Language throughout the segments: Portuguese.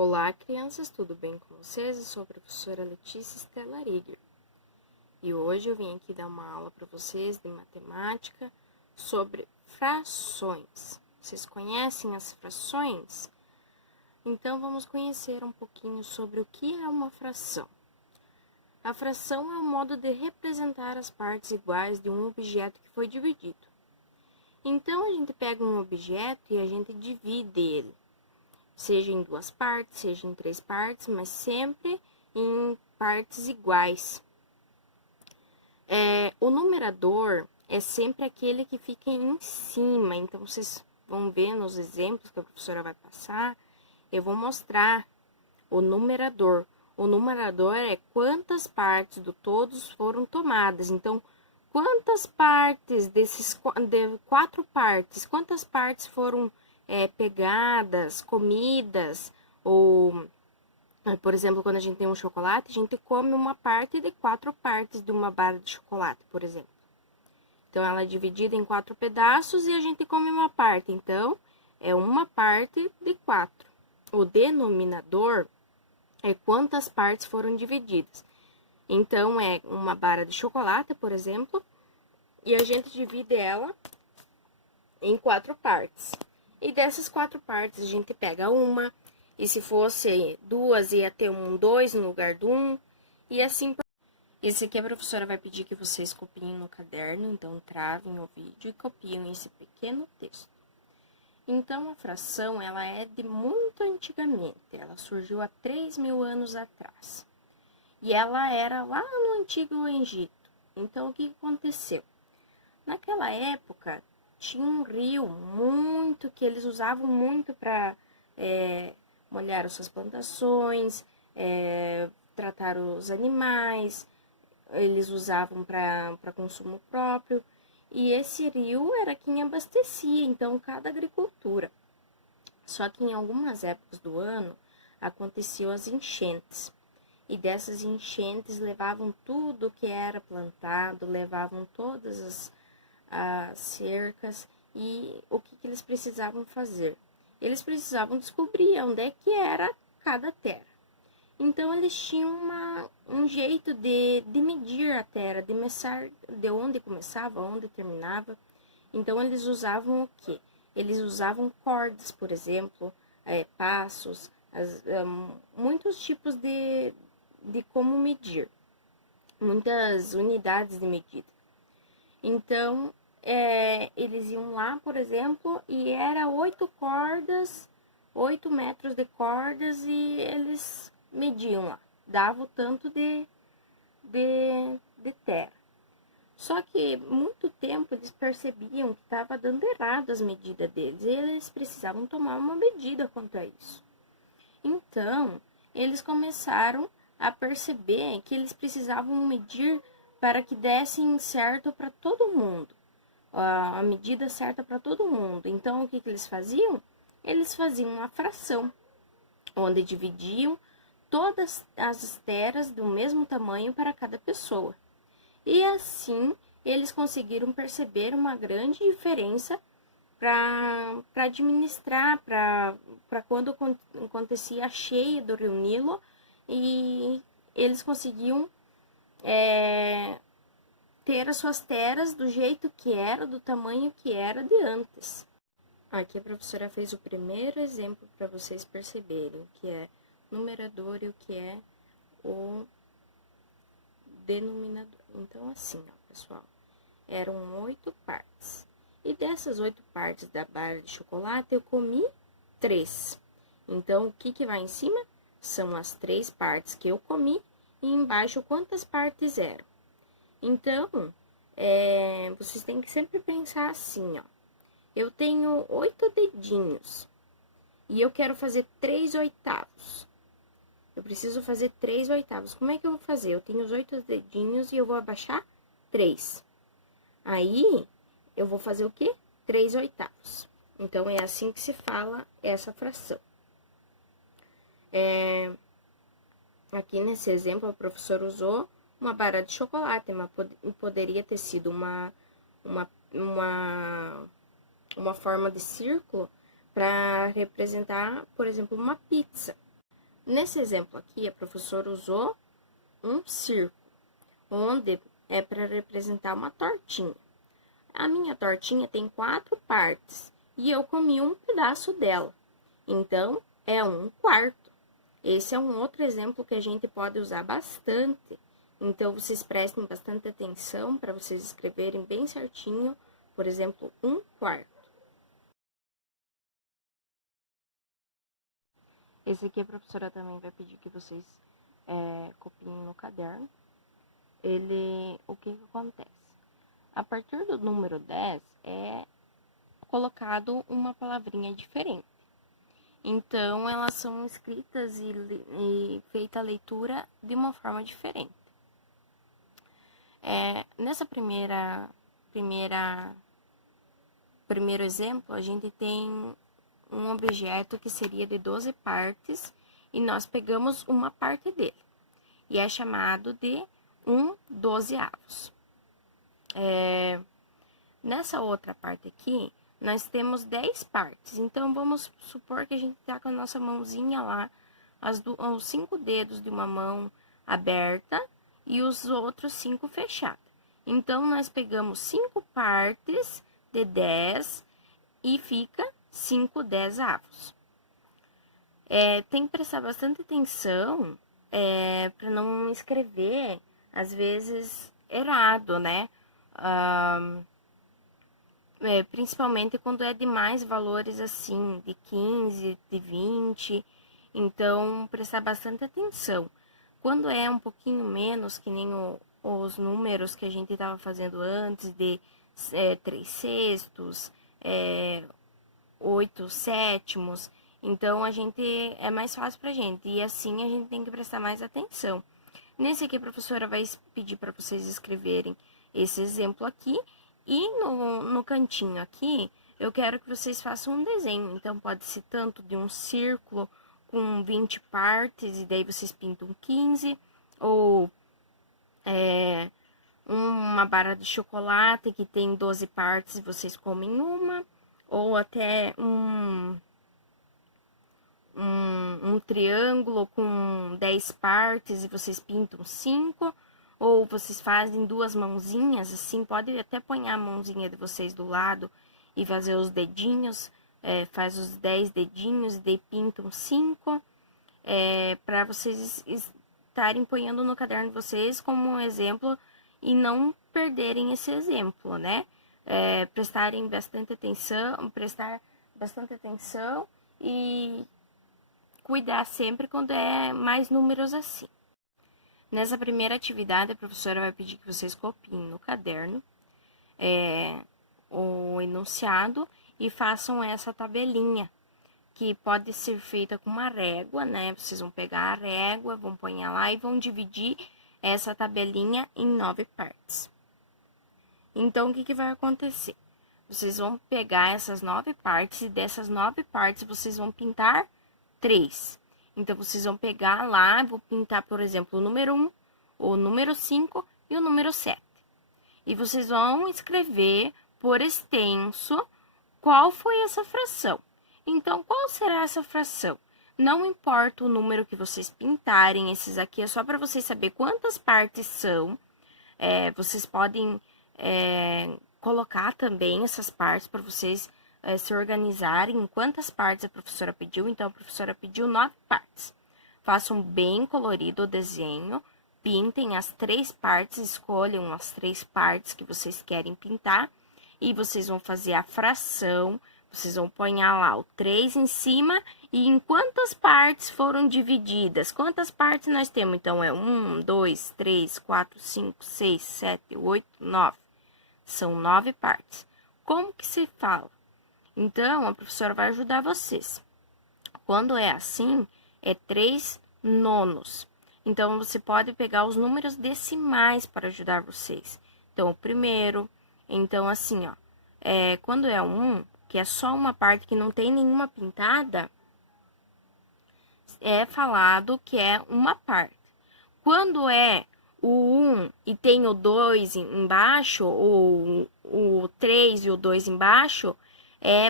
Olá, crianças, tudo bem com vocês? Eu sou a professora Letícia Stella Rigger. E hoje eu vim aqui dar uma aula para vocês de matemática sobre frações. Vocês conhecem as frações? Então, vamos conhecer um pouquinho sobre o que é uma fração. A fração é um modo de representar as partes iguais de um objeto que foi dividido. Então, a gente pega um objeto e a gente divide ele, seja em duas partes, seja em três partes, mas sempre em partes iguais. O numerador é sempre aquele que fica em cima, então vocês vão ver nos exemplos que a professora vai passar, eu vou mostrar o numerador. O numerador é quantas partes do todos foram tomadas, então quantas partes de quatro partes, quantas partes foram pegadas, comidas, ou, por exemplo, quando a gente tem um chocolate, a gente come uma parte de quatro partes de uma barra de chocolate, por exemplo. Então, ela é dividida em quatro pedaços e a gente come uma parte. Então, é uma parte de quatro. O denominador é quantas partes foram divididas. Então, é uma barra de chocolate, por exemplo, e a gente divide ela em quatro partes. E dessas quatro partes, a gente pega uma, e se fosse duas, ia ter um 2 no lugar do 1, e assim por... Esse aqui a professora vai pedir que vocês copiem no caderno, então travem o vídeo e copiem esse pequeno texto. Então, a fração, ela é de muito antigamente, ela surgiu há 3.000 anos atrás. E ela era lá no Antigo Egito. Então, o que aconteceu? Naquela época, tinha um rio que eles usavam muito para molhar as suas plantações, tratar os animais, eles usavam para consumo próprio, e esse rio era quem abastecia, então, cada agricultura. Só que em algumas épocas do ano, aconteciam as enchentes, e dessas enchentes levavam tudo que era plantado, levavam todas as cercas, e o que eles precisavam fazer? Eles precisavam descobrir onde é que era cada terra. Então, eles tinham um jeito de medir a terra, de medir de onde começava, onde terminava. Então, eles usavam o quê? Eles usavam cordas, por exemplo, passos, muitos tipos de como medir, muitas unidades de medida. Então, eles iam lá, por exemplo, e era 8 cordas, 8 metros de cordas, e eles mediam lá, dava o tanto de terra. Só que, muito tempo, eles percebiam que estava dando errado as medidas deles, e eles precisavam tomar uma medida quanto a isso. Então, eles começaram a perceber que eles precisavam medir para que dessem certo para todo mundo, a medida certa para todo mundo. Então, o que eles faziam? Eles faziam uma fração, onde dividiam todas as terras do mesmo tamanho para cada pessoa. E assim, eles conseguiram perceber uma grande diferença para administrar, para quando acontecia a cheia do Rio Nilo, e eles conseguiam ter as suas terras do jeito que era, do tamanho que era de antes. Aqui a professora fez o primeiro exemplo para vocês perceberem o que é numerador e o que é o denominador. Então, assim, ó, pessoal, eram 8 partes. E dessas 8 partes da barra de chocolate, eu comi 3. Então, o que vai em cima? São as 3 partes que eu comi, e embaixo quantas partes eram. Então, vocês têm que sempre pensar assim, ó. Eu tenho 8 dedinhos, e eu quero fazer 3/8. Eu preciso fazer 3/8. Como é que eu vou fazer? Eu tenho os 8 dedinhos e eu vou abaixar 3. Aí, eu vou fazer o quê? 3/8. Então, é assim que se fala essa fração. Aqui nesse exemplo, a professora usou uma barra de chocolate, mas poderia ter sido uma forma de círculo para representar, por exemplo, uma pizza. Nesse exemplo aqui, a professora usou um círculo, onde é para representar uma tortinha. A minha tortinha tem 4 partes e eu comi um pedaço dela. Então, é 1/4. Esse é um outro exemplo que a gente pode usar bastante. Então, vocês prestem bastante atenção para vocês escreverem bem certinho. Por exemplo, 1/4. Esse aqui a professora também vai pedir que vocês copiem no caderno. O que acontece? A partir do número 10 é colocado uma palavrinha diferente. Então, elas são escritas e feita a leitura de uma forma diferente. Nessa primeiro exemplo, a gente tem um objeto que seria de 12 partes e nós pegamos uma parte dele. E é chamado de 1/12. Nessa outra parte aqui, nós temos 10 partes. Então, vamos supor que a gente está com a nossa mãozinha lá, os 5 dedos de uma mão aberta e os outros 5 fechados. Então, nós pegamos 5 partes de 10 e fica 5/10. Tem que prestar bastante atenção para não escrever, às vezes, errado, né? Principalmente quando é de mais valores assim, de 15, de 20. Então, prestar bastante atenção. Quando é um pouquinho menos, que nem os números que a gente estava fazendo antes, de 3/6, 8/7, então é mais fácil pra gente. E assim a gente tem que prestar mais atenção. Nesse aqui, a professora vai pedir para vocês escreverem esse exemplo aqui. E no cantinho aqui, eu quero que vocês façam um desenho. Então, pode ser tanto de um círculo com 20 partes, e daí vocês pintam 15. Ou uma barra de chocolate que tem 12 partes e vocês comem uma. Ou até um triângulo com 10 partes e vocês pintam 5. Ou vocês fazem 2 mãozinhas, assim, pode até pôr a mãozinha de vocês do lado e fazer os dedinhos, faz os 10 dedinhos e daí pintam 5, para vocês estarem ponhando no caderno de vocês como um exemplo e não perderem esse exemplo, né? Prestar bastante atenção e cuidar sempre quando é mais números assim. Nessa primeira atividade, a professora vai pedir que vocês copiem no caderno o enunciado e façam essa tabelinha, que pode ser feita com uma régua, né? Vocês vão pegar a régua, vão pôr lá e vão dividir essa tabelinha em 9 partes. Então, o que vai acontecer? Vocês vão pegar essas 9 partes e dessas 9 partes vocês vão pintar 3. Então, vocês vão pegar lá, vou pintar, por exemplo, o número 1, o número 5 e o número 7. E vocês vão escrever por extenso qual foi essa fração. Então, qual será essa fração? Não importa o número que vocês pintarem, esses aqui é só para vocês saberem quantas partes são. Vocês podem colocar também essas partes para vocês se organizarem em quantas partes a professora pediu. Então, a professora pediu 9 partes. Façam bem colorido o desenho, pintem as 3 partes, escolham as 3 partes que vocês querem pintar e vocês vão fazer a fração, vocês vão pôr lá o 3 em cima e em quantas partes foram divididas. Quantas partes nós temos? Então, 1, 2, 3, 4, 5, 6, 7, 8, 9. São 9 partes. Como que se fala? Então, a professora vai ajudar vocês. Quando é assim, é 3/9. Então, você pode pegar os números decimais para ajudar vocês. Então, o primeiro, então assim, ó, quando é 1, que é só uma parte que não tem nenhuma pintada, é falado que é uma parte. Quando é o 1 e tem o 2 embaixo, ou o 3 e o 2 embaixo,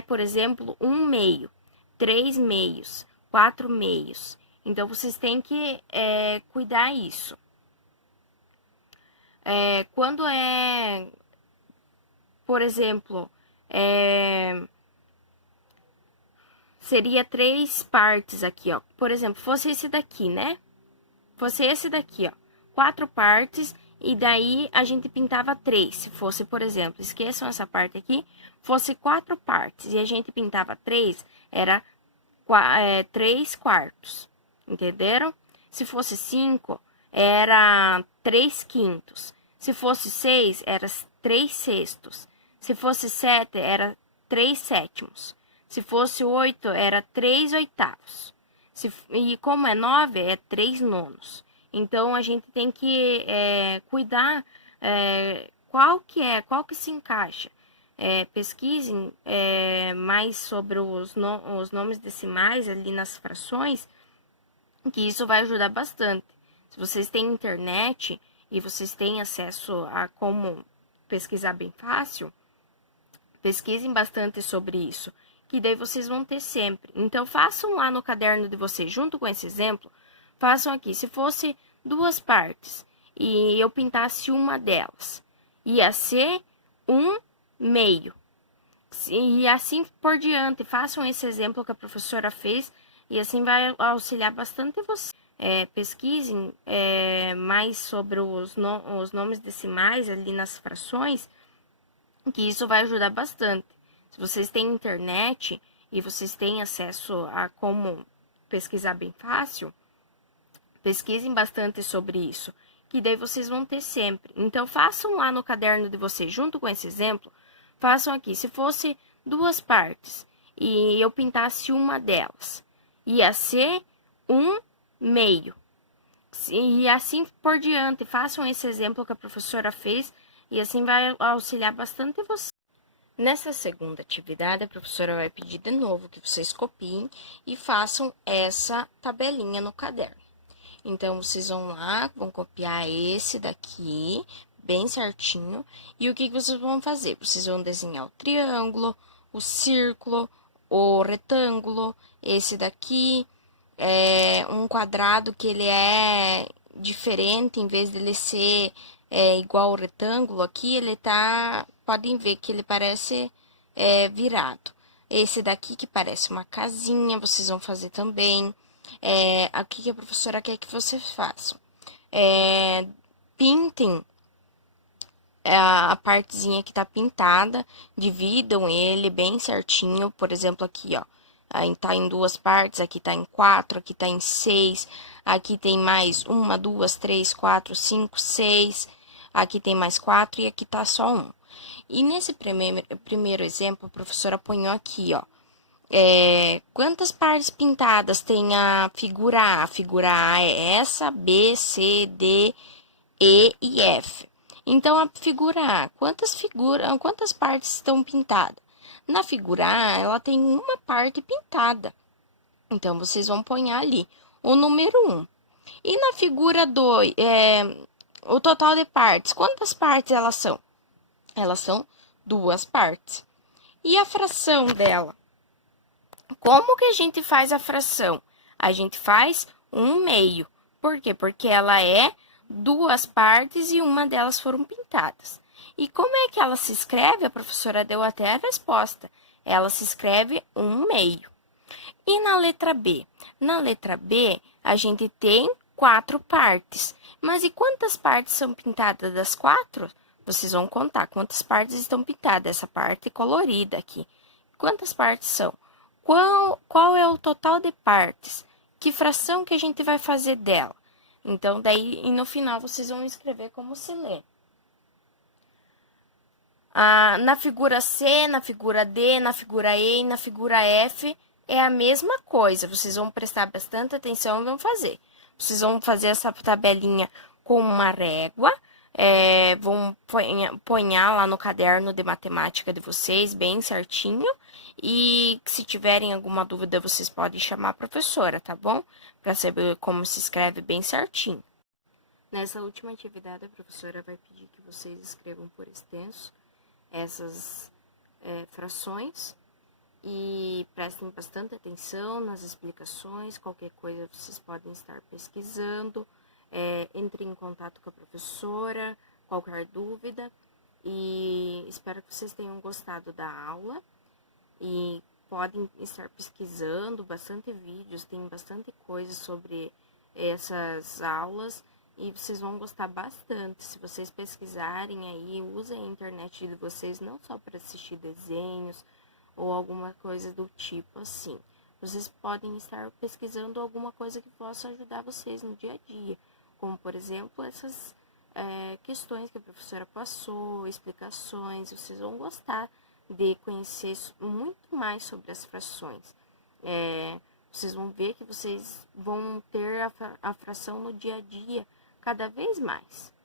por exemplo, 1/2, 3/2, 4/2. Então, vocês têm que cuidar isso. Quando por exemplo, seria 3 partes aqui, ó. Por exemplo, fosse esse daqui, né? Fosse esse daqui, ó. 4 partes, e daí a gente pintava 3. Se fosse, por exemplo, esqueçam essa parte aqui, fosse 4 partes, e a gente pintava 3, era 3 quartos. Entenderam? Se fosse 5, era 3 quintos. Se fosse 6, era 3 sextos. Se fosse 7, era 3 sétimos. Se fosse 8, era 3 oitavos. E como é 9, é 3 nonos. Então, a gente tem que cuidar qual que se encaixa. Pesquisem mais sobre os nomes decimais ali nas frações, que isso vai ajudar bastante. Se vocês têm internet e vocês têm acesso a como pesquisar bem fácil, pesquisem bastante sobre isso, que daí vocês vão ter sempre. Então, façam lá no caderno de vocês, junto com esse exemplo, façam aqui. Se fosse 2 partes e eu pintasse uma delas, ia ser 1 meio. E assim por diante. Façam esse exemplo que a professora fez e assim vai auxiliar bastante você. Pesquisem mais sobre os nomes decimais ali nas frações, que isso vai ajudar bastante. Se vocês têm internet e vocês têm acesso a como pesquisar bem fácil, pesquisem bastante sobre isso, que daí vocês vão ter sempre. Então, façam lá no caderno de vocês, junto com esse exemplo, façam aqui. Se fosse 2 partes e eu pintasse uma delas, ia ser 1 meio. E assim por diante. Façam esse exemplo que a professora fez e assim vai auxiliar bastante você. Nessa segunda atividade, a professora vai pedir de novo que vocês copiem e façam essa tabelinha no caderno. Então, vocês vão lá, vão copiar esse daqui, bem certinho. E o que vocês vão fazer? Vocês vão desenhar o triângulo, o círculo, o retângulo, esse daqui, um quadrado que ele é diferente, em vez de ele ser igual ao retângulo aqui, ele tá, podem ver que ele parece virado. Esse daqui que parece uma casinha, vocês vão fazer também. Aqui que a professora quer que vocês façam. Pintem a partezinha que tá pintada, dividam ele bem certinho, por exemplo, aqui, ó. Aí tá em 2 partes, aqui tá em 4, aqui tá em 6, aqui tem mais 1, 2, 3, 4, 5, 6, aqui tem mais 4 e aqui tá só 1. E nesse primeiro exemplo, a professora apanhou aqui, ó. Quantas partes pintadas tem a figura A? A figura A é essa, B, C, D, E e F. Então, a figura A, quantas partes estão pintadas? Na figura A, ela tem uma parte pintada. Então, vocês vão pôr ali o número 1. E na figura 2, o total de partes, quantas partes elas são? Elas são 2 partes. E a fração dela? Como que a gente faz a fração? A gente faz 1 meio. Por quê? Porque ela é 2 partes e uma delas foram pintadas. E como é que ela se escreve? A professora deu até a resposta. Ela se escreve 1 meio. E na letra B? Na letra B, a gente tem 4 partes. Mas e quantas partes são pintadas das 4? Vocês vão contar quantas partes estão pintadas. Essa parte colorida aqui. Quantas partes são? Qual é o total de partes? Que fração que a gente vai fazer dela? Então, daí, e no final, vocês vão escrever como se lê. Na figura C, na figura D, na figura E e na figura F, é a mesma coisa. Vocês vão prestar bastante atenção e vão fazer. Vocês vão fazer essa tabelinha com uma régua. Vão ponhar lá no caderno de matemática de vocês, bem certinho. E se tiverem alguma dúvida, vocês podem chamar a professora, tá bom? Para saber como se escreve bem certinho. Nessa última atividade, a professora vai pedir que vocês escrevam por extenso essas frações e prestem bastante atenção nas explicações. Qualquer coisa vocês podem estar pesquisando, entre em contato com a professora, qualquer dúvida, e espero que vocês tenham gostado da aula e podem estar pesquisando bastante vídeos, tem bastante coisa sobre essas aulas e vocês vão gostar bastante. Se vocês pesquisarem aí, usem a internet de vocês não só para assistir desenhos ou alguma coisa do tipo assim. Vocês podem estar pesquisando alguma coisa que possa ajudar vocês no dia a dia, como por exemplo essas questões que a professora passou, explicações. Vocês vão gostar de conhecer muito mais sobre as frações. Vocês vão ver que vocês vão ter a fração no dia a dia cada vez mais.